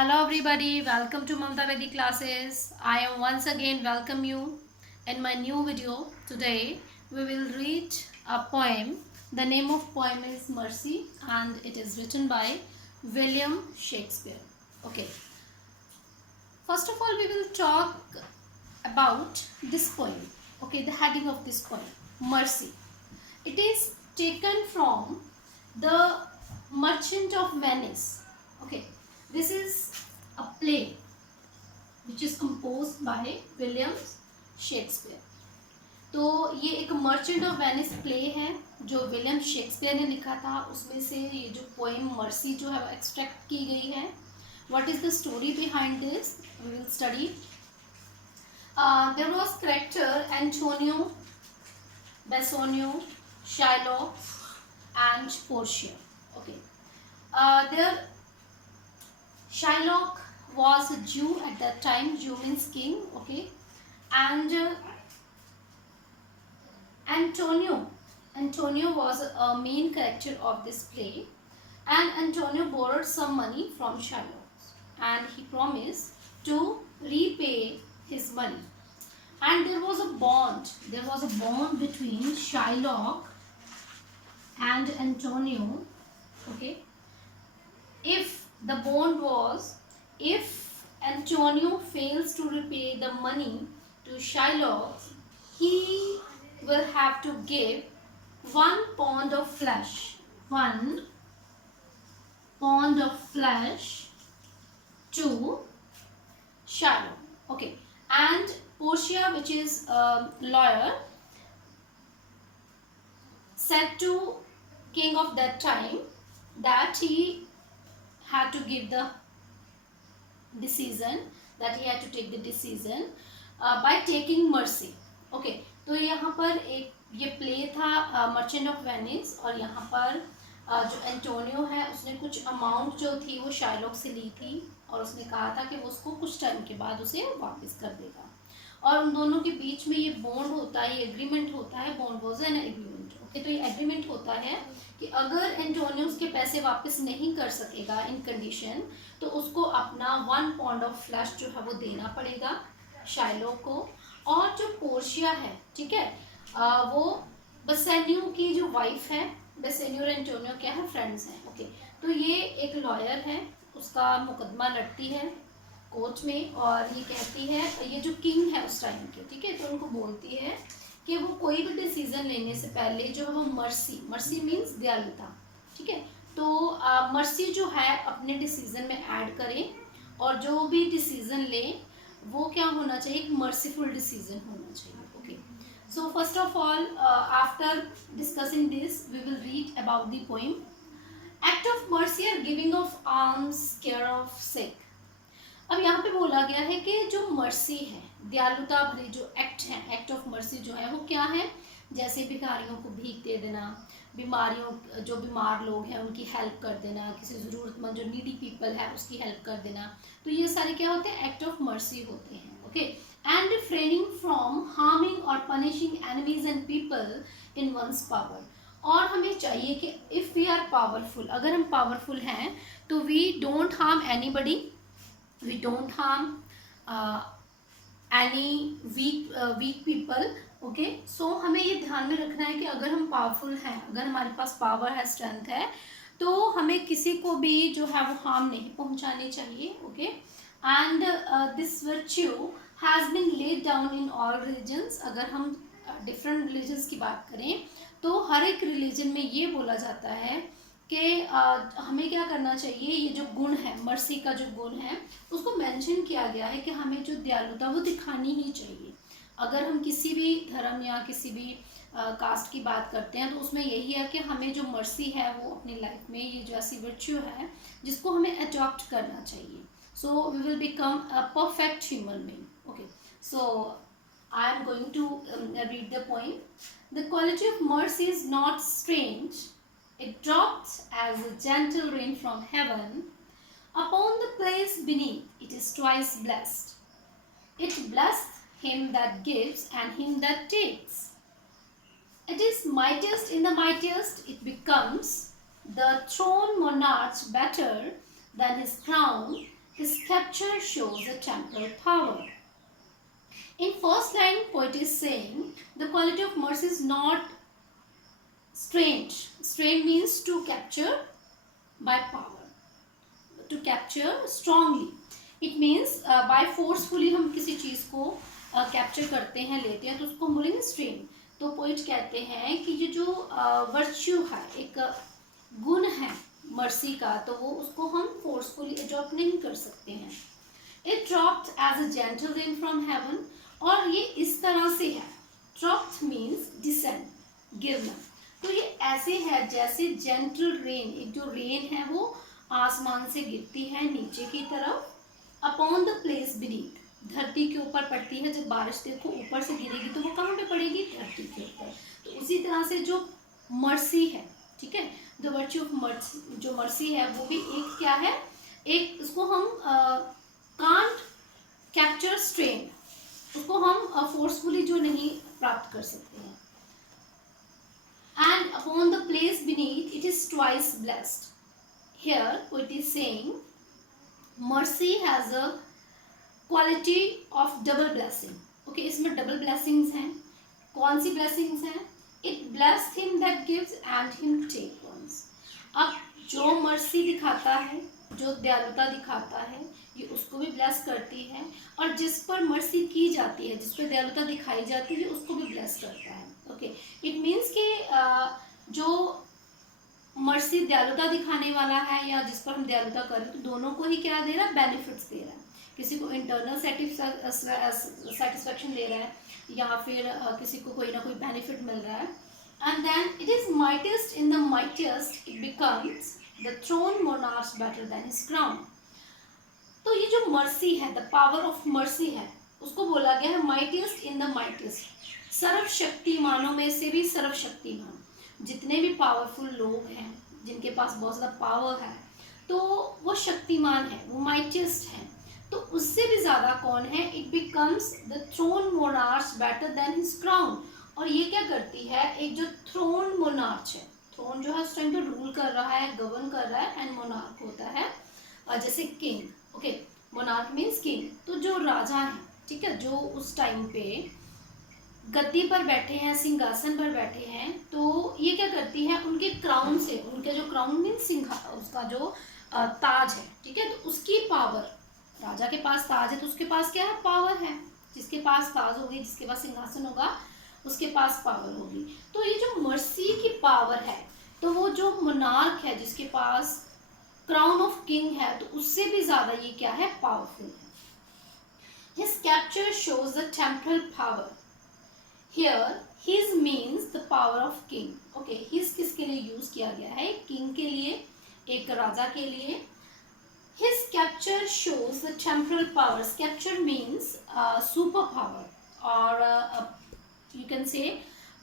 Hello everybody, welcome to Mamta Vedi classes. I am once again welcome you in my new video. Today we will read a poem. The name of poem is Mercy and it is written by William Shakespeare. Okay. First of all we will talk about this poem. Okay, the heading of this poem, Mercy. It is taken from the Merchant of Venice. Okay, this is a play which is composed by William Shakespeare. तो ये एक merchant of Venice play है जो William Shakespeare ने लिखा था. उसमें से ये जो पोएम मर्सी जो है वो एक्सट्रैक्ट की गई है. What is the story behind this we will study. There was character Antonio, Bassanio, Shylock and Portia. Okay. There Shylock was a Jew at that time. Jew means king. Okay. And Antonio was a main character of this play. And Antonio borrowed some money from Shylock. And he promised to repay his money. And there was a bond. There was a bond between Shylock and Antonio. Okay, if the bond was, if Antonio fails to repay the money to Shylock, he will have to give 1 pound of flesh, 1 pound of flesh to Shylock. Okay, and Portia, which is a lawyer, said to king of that time that he had to give the decision, that he had to take the decision by taking mercy. Okay, तो यहाँ पर एक ये play था merchant of Venice और यहाँ पर जो एंटोनियो है उसने कुछ अमाउंट जो थी वो शाइलॉक से ली थी और उसने कहा था कि वो उसको कुछ टाइम के बाद उसे वापस कर देगा. और उन दोनों के बीच में ये बॉन्ड होता है, ये एग्रीमेंट होता है. Bond was an agreement. Okay, तो ये एग्रीमेंट होता है कि अगर एंटोनियो उसके पैसे वापस नहीं कर सकेगा इन कंडीशन तो उसको अपना 1 पाउंड ऑफ फ्लैश जो है वो देना पड़ेगा शाइलॉक को. और जो पोर्शिया है, ठीक है, वो बेसेनियो की जो वाइफ है. बेसेनियो और एंटोनियो क्या है, फ्रेंड्स हैं. ओके, तो ये एक लॉयर है, उसका मुकदमा लड़ती है कोर्ट में और ये कहती है, ये जो किंग है उस टाइम के, ठीक है, तो उनको बोलती है कि वो कोई भी डिसीजन लेने से पहले जो है वो मर्सी मीन्स दयालुता, ठीक है, तो मर्सी जो है अपने डिसीजन में ऐड करें और जो भी डिसीजन ले वो क्या होना चाहिए, एक मर्सीफुल डिसीजन होना चाहिए. Okay, so first of all after discussing this we will read about the poem. Act of mercy और giving of arms, care of sick. अब यहाँ पे बोला गया है कि जो मर्सी है, दयालुता भरे जो एक्ट है, एक्ट ऑफ मर्सी जो है वो क्या है, जैसे भिखारियों को भीख दे देना, बीमारियों जो बीमार लोग हैं उनकी हेल्प कर देना, किसी ज़रूरतमंद जो नीडी पीपल है उसकी हेल्प कर देना. तो ये सारे क्या होते हैं, एक्ट ऑफ मर्सी होते हैं. Okay, and refraining from harming और punishing enemies and people in one's power. और हमें चाहिए कि इफ़ वी आर पावरफुल, अगर हम पावरफुल हैं तो we don't harm anybody, we don't harm any weak people. Okay, so हमें ये ध्यान में रखना है कि अगर हम पावरफुल हैं, अगर हमारे पास पावर है, स्ट्रेंथ है, तो हमें किसी को भी जो है वो हार्म नहीं पहुंचानी चाहिए. Okay, and this virtue has been laid down in all religions. अगर हम डिफरेंट रिलीजन्स की बात करें तो हर एक रिलीजन में ये बोला जाता है कि हमें क्या करना चाहिए, ये जो गुण है, मर्सी का जो गुण है उसको मेंशन किया गया है कि हमें जो दयालुता वो दिखानी ही चाहिए. अगर हम किसी भी धर्म या किसी भी कास्ट की बात करते हैं तो उसमें यही है कि हमें जो मर्सी है वो अपनी लाइफ में, ये जो ऐसी वर्च्यू है जिसको हमें अडॉप्ट करना चाहिए. So we will become a perfect human being. Okay, so I am going to read the poem. The quality of mercy is not strained. It dropped as a gentle rain from heaven upon the place beneath. It is twice blessed. It blessed him that gives and him that takes. It is mightiest in the mightiest. It becomes the throne monarch better than his crown. His capture shows the temporal power. In first line, poet is saying the quality of mercy is not strained. Strained means to capture by power, to capture strongly. It means by forcefully हम किसी चीज को capture करते हैं, लेते हैं, तो उसको हम बोलेंगे स्ट्रेन. तो पोइट कहते हैं कि ये जो वर्च्यू है, एक गुण है मर्सी का, तो वो उसको हम फोर्सफुली एडॉप्ट नहीं कर सकते हैं. It dropped as a gentle rain from heaven. और ये इस तरह से है. ड्रॉप्ड मीन्स डिसेंड, गिरना. तो ये ऐसे है जैसे जेंटल रेन, एक जो रेन है वो आसमान से गिरती है नीचे की तरफ. अपॉन द प्लेस बीनीथ, धरती के ऊपर पड़ती है. जब बारिश देखो ऊपर से गिरेगी तो वो कहाँ पे पड़ेगी? धरती के ऊपर. तो उसी तरह से जो मर्सी है, ठीक है, द वर्च्यू ऑफ मर्सी, जो मर्सी है वो भी एक क्या है, एक इसको हम कांट कैप्चर स्ट्रेन, उसको हम फोर्सफुली जो नहीं प्राप्त कर सकते हैं. And upon the place beneath it is twice blessed. Here it is saying mercy has a quality of double blessing. Okay, इसमें double blessings हैं. कौन सी blessings हैं? It blessed him that gives and him take ones. अब जो mercy दिखाता है, जो दयालुता दिखाता है, ये उसको भी ब्लेस करती है. और जिस पर मर्सी की जाती है, जिस पर दयालुता दिखाई जाती है, उसको भी ब्लेस करता है. ओके, इट मीन्स कि जो मर्सी दयालुता दिखाने वाला है या जिस पर हम दयालुता कर रहे हैं, तो दोनों को ही क्या दे रहा है? बेनिफिट्स दे रहा है. किसी को इंटरनल सेटिस्फैक्शन दे रहा है या फिर किसी को कोई ना कोई बेनिफिट मिल रहा है. And then it is mightiest in the mightiest it becomes the throned monarch better than his crown. तो ये जो मर्सी है, द पावर ऑफ मर्सी है, उसको बोला गया है माइटिएस्ट इन द माइटिएस्ट. सर्वशक्तिमानों में से भी सर्वशक्तिमान. जितने भी पावरफुल लोग हैं, जिनके पास बहुत ज़्यादा पावर है, तो वो शक्तिमान है, वो माइटिएस्ट है. तो उससे भी ज़्यादा कौन है? It becomes the throned monarch better than his crown. और ये क्या करती है? एक जो थ्रोन मोनार्च है, थ्रोन जो है उस टाइम पे रूल कर रहा है, गवर्न कर रहा है, एंड मोनार्क होता है जैसे king. Okay, monarch means king. तो जो राजा है, ठीक है, जो उस टाइम पे गद्दी पर बैठे हैं, सिंहासन पर बैठे हैं, तो ये क्या करती है? उनके क्राउन से, उनके जो क्राउन मीन्स सिंहा, उसका जो ताज है, ठीक है, तो उसकी पावर, राजा के पास ताज है तो उसके पास क्या है? पावर है. जिसके पास ताज होगी, जिसके पास सिंहासन होगा, उसके पास पावर होगी. तो ये जो मर्सी की पावर है, तो वो जो मोनार्क है, जिसके पास क्राउन ऑफ किंग है, तो उससे भी ज्यादा ये क्या है? पावरफुल है. His capture shows the temporal power. Here his means the power of king. Okay, his किसके लिए यूज किया गया है? किंग के लिए, एक राजा के लिए. His capture shows the temporal powers. Capture means super power or you can say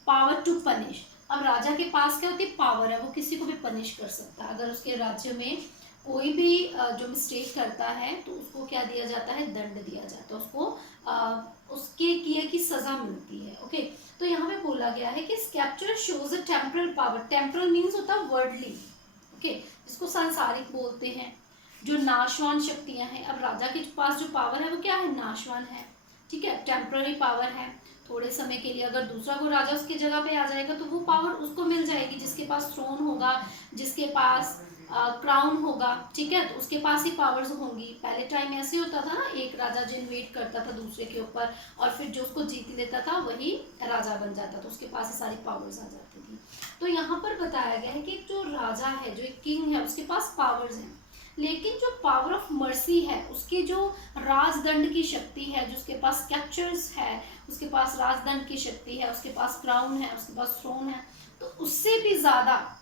power to punish. अब राजा के पास क्या होती है? पावर है, वो किसी को भी पनिश कर सकता है. अगर उसके राज्य में कोई भी जो मिस्टेक करता है तो उसको क्या दिया जाता है? दंड दिया जाता है, उसको उसके किए की सजा मिलती है. ओके, तो यहाँ पे बोला गया है कि कैप्चर शोज अ टेम्परल पावर. टेम्परल मीन्स होता है वर्ल्डली, ओके, जिसको सांसारिक बोलते हैं, जो नाशवान शक्तियाँ हैं. अब राजा के पास जो पावर है वो क्या है? नाशवान है, ठीक है, टेम्पररी पावर है. थोड़े समय के लिए अगर दूसरा कोई राजा उसकी जगह पे आ जाएगा तो वो पावर उसको मिल जाएगी. जिसके पास थ्रोन होगा, जिसके पास क्राउन होगा, ठीक है, तो उसके पास ही पावर्स होंगी. पहले टाइम ऐसे होता था ना, एक राजा जो इन्वेट करता था दूसरे के ऊपर और फिर जो उसको जीत लेता था वही राजा बन जाता था, उसके पास ही सारी पावर्स आ जाती थी. तो यहाँ पर बताया गया है कि जो राजा है, जो एक किंग है, उसके पास पावर्स हैं, लेकिन जो पावर ऑफ मर्सी है, उसकी जो राजदंड की शक्ति है, जो उसके पास कैप्चर्स है, उसके पास राजदंड की शक्ति है, उसके पास क्राउन है, उसके पास थ्रोन है, तो उससे भी ज़्यादा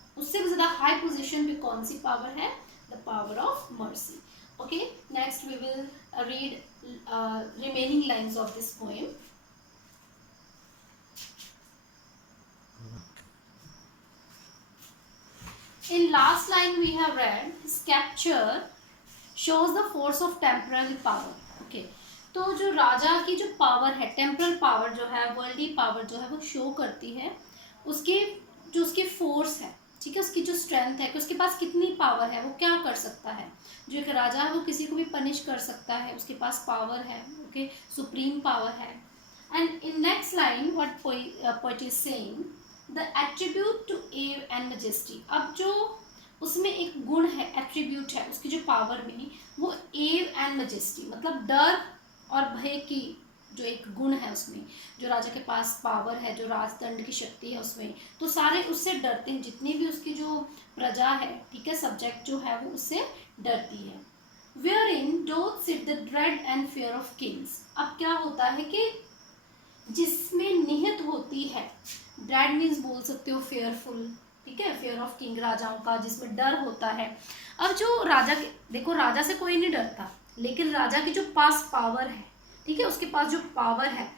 हाई पोजीशन पे कौन सी पावर है? The power of mercy. Okay, next we will read remaining lines of this poem. In last line we have read his capture shows the force of temporal power. Okay, तो जो राजा की जो power है, temporal power जो है, worldly power जो है, वो शो करती है उसके जो उसकी फोर्स है, ठीक है, उसकी जो स्ट्रेंथ है कि उसके पास कितनी पावर है, वो क्या कर सकता है। जो एक राजा है वो किसी को भी पनिश कर सकता है, उसके पास पावर है, ओके, सुप्रीम पावर है। And in next line what poet is saying, the attribute to awe and majesty. अब जो उसमें एक गुण है, एट्रीब्यूट है उसकी जो पावर में, वो एव एंड मैजेस्टी, मतलब डर और भय की जो एक गुण है उसमें, जो राजा के पास पावर है, जो राजदंड की शक्ति है उसमें, तो सारे उससे डरते हैं, जितनी भी उसकी जो प्रजा है, ठीक है, सब्जेक्ट जो है वो उससे डरती है। Wherein doth sit the dread and fear of kings। अब क्या होता है कि जिसमें निहित होती है, ड्रेड मीन्स बोल सकते हो फेयरफुल, ठीक है, फेयर ऑफ किंग, राजाओं का जिसमें डर होता है। अब जो राजा के, देखो राजा से कोई नहीं डरता, लेकिन राजा की जो पास पावर है, ठीक है, उसके पास जो पावर है,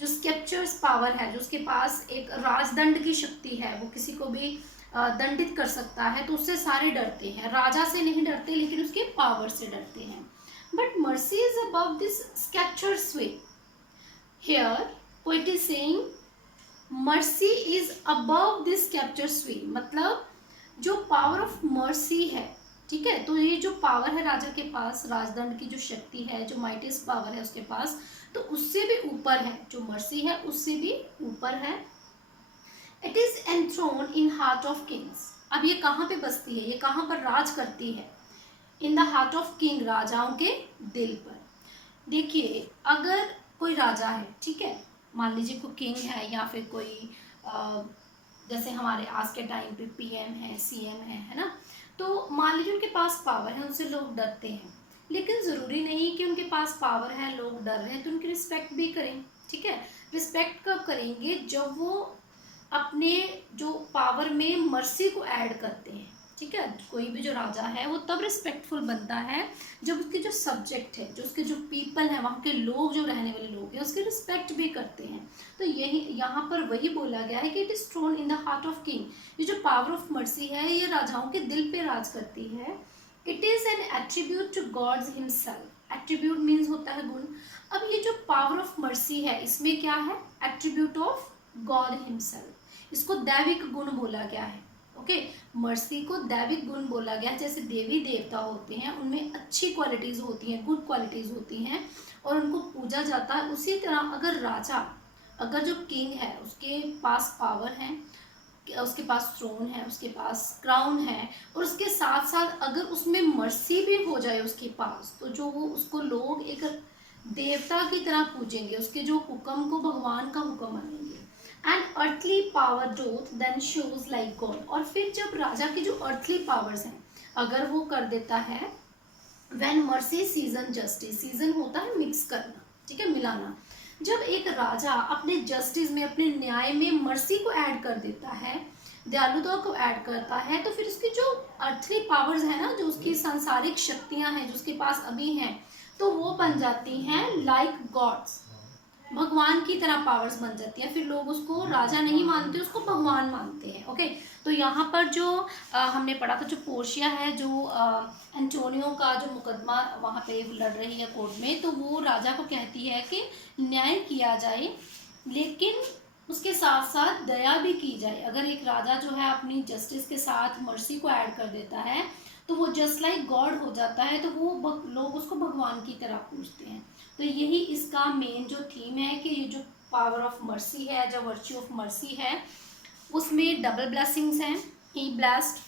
जो स्केप्चर्स पावर है, जो उसके पास एक राजदंड की शक्ति है, वो किसी को भी दंडित कर सकता है, तो उससे सारे डरते हैं। राजा से नहीं डरते, लेकिन उसके पावर से डरते हैं। But mercy is above this स्केप्चर sway. Here poet is saying mercy is above this capture sway, मतलब जो पावर ऑफ मर्सी है, ठीक है, तो ये जो पावर है राजा के पास, राजदंड की जो शक्ति है, जो माइटिस्ट पावर है उसके पास, तो उससे भी ऊपर है, जो मर्सी है उससे भी ऊपर है। It is enthroned in heart of kings. अब ये कहाँ पे बसती है, ये कहाँ पर राज करती है, in the heart of king, राजाओं के दिल पर। देखिए अगर कोई राजा है, ठीक है, मान लीजिए कोई किंग है, या फिर कोई जैसे हमारे आज के टाइम पे पीएम है, सीएम है ना, तो मान लीजिए उनके पास पावर है, उनसे लोग डरते हैं, लेकिन ज़रूरी नहीं कि उनके पास पावर है, लोग डर रहे हैं तो उनकी रिस्पेक्ट भी करें, ठीक है। रिस्पेक्ट कब करेंगे, जब वो अपने जो पावर में मर्सी को ऐड करते हैं, ठीक है। कोई भी जो राजा है वो तब रिस्पेक्टफुल बनता है जब उसके जो सब्जेक्ट है, जो उसके जो पीपल है, वहाँ के लोग, जो रहने वाले लोग हैं, उसकी रिस्पेक्ट भी करते हैं। तो यही यहाँ पर वही बोला गया है कि it is thrown in the heart of king. ये जो पावर ऑफ मर्सी है, ये राजाओं के दिल पे राज करती है। It is an attribute to God's himself. Attribute means होता है गुण। अब ये जो पावर ऑफ मर्सी है, इसमें क्या है, एट्रीब्यूट ऑफ गॉड हिमसेल्फ। इसको दैविक गुण बोला गया है, ओके। मर्सी को दैविक गुण बोला गया है। जैसे देवी देवता होते हैं, उनमें अच्छी क्वालिटीज़ होती हैं, गुड क्वालिटीज़ होती हैं, और उनको पूजा जाता है। उसी तरह अगर राजा, अगर जो किंग है उसके पास पावर है, उसके पास थ्रोन है, उसके पास क्राउन है, और उसके साथ साथ अगर उसमें मर्सी भी हो जाए उसके पास, तो जो वो उसको लोग एक देवता की तरह पूजेंगे, उसके जो हुक्म को भगवान का हुक्म मानेंगे। And earthly power doth then shows like God. और फिर जब राजा की जो अर्थली पावर्स हैं, अगर वो कर देता है, when mercy season justice, season होता है मिक्स करना, ठीक है, मिलाना। जब एक राजा अपने जस्टिस में, अपने न्याय में मर्सी को ऐड कर देता है, दयालुता को ऐड करता है, तो फिर उसकी जो अर्थली पावर्स है ना, जो उसकी सांसारिक शक्तियां हैं, जो उसके पास अभी हैं, तो वो बन जाती हैं लाइक गॉड्स, भगवान की तरह पावर्स बन जाती है। फिर लोग उसको राजा नहीं मानते, उसको भगवान मानते हैं, ओके। तो यहाँ पर जो हमने पढ़ा था, जो पोर्शिया है, जो एंटोनियो का जो मुकदमा वहाँ पे लड़ रही है कोर्ट में, तो वो राजा को कहती है कि न्याय किया जाए, लेकिन उसके साथ साथ दया भी की जाए। अगर एक राजा जो है अपनी जस्टिस के साथ मर्सी को ऐड कर देता है, तो वो जस्ट लाइक गॉड हो जाता है, तो वो लोग उसको भगवान की तरह पूजते हैं। तो यही इसका मेन जो थीम है कि ये जो पावर ऑफ मर्सी है, जो वर्च्यू ऑफ मर्सी है, उसमें डबल ब्लेसिंग्स हैं, he blessed,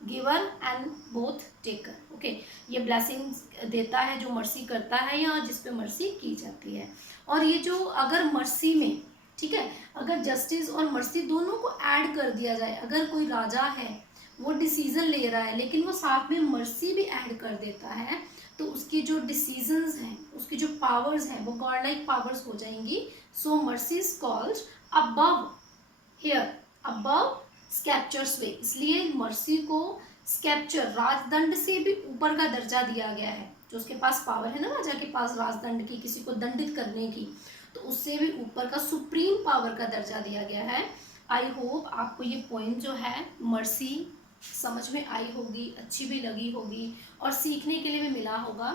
giver and both taker, okay. ये ब्लेसिंग्स देता है जो मर्सी करता है या जिस पे मर्सी की जाती है। और ये जो अगर मर्सी में, ठीक है, अगर जस्टिस और मर्सी दोनों को ऐड कर दिया जाए, अगर कोई राजा है वो डिसीजन ले रहा है, लेकिन वो साथ में मर्सी भी ऐड कर देता है, तो उसकी जो डिसीजंस हैं, उसकी जो पावर्स हैं, वो गॉड लाइक पावर्स हो जाएंगी। So mercy is called above, here above स्कैप्चर स्वे। इसलिए मर्सी को स्कैप्चर, राजदंड से भी ऊपर का दर्जा दिया गया है। जो उसके पास पावर है ना, राजा के पास राजदंड की, किसी को दंडित करने की, तो उससे भी ऊपर का सुप्रीम पावर का दर्जा दिया गया है। आई होप आपको ये पॉइंट जो है मर्सी समझ में आई होगी, अच्छी भी लगी होगी, और सीखने के लिए भी मिला होगा।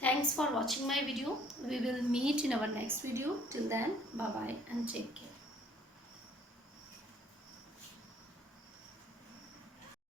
Thanks for watching my video. We will meet in our next video. Till then bye bye and take care.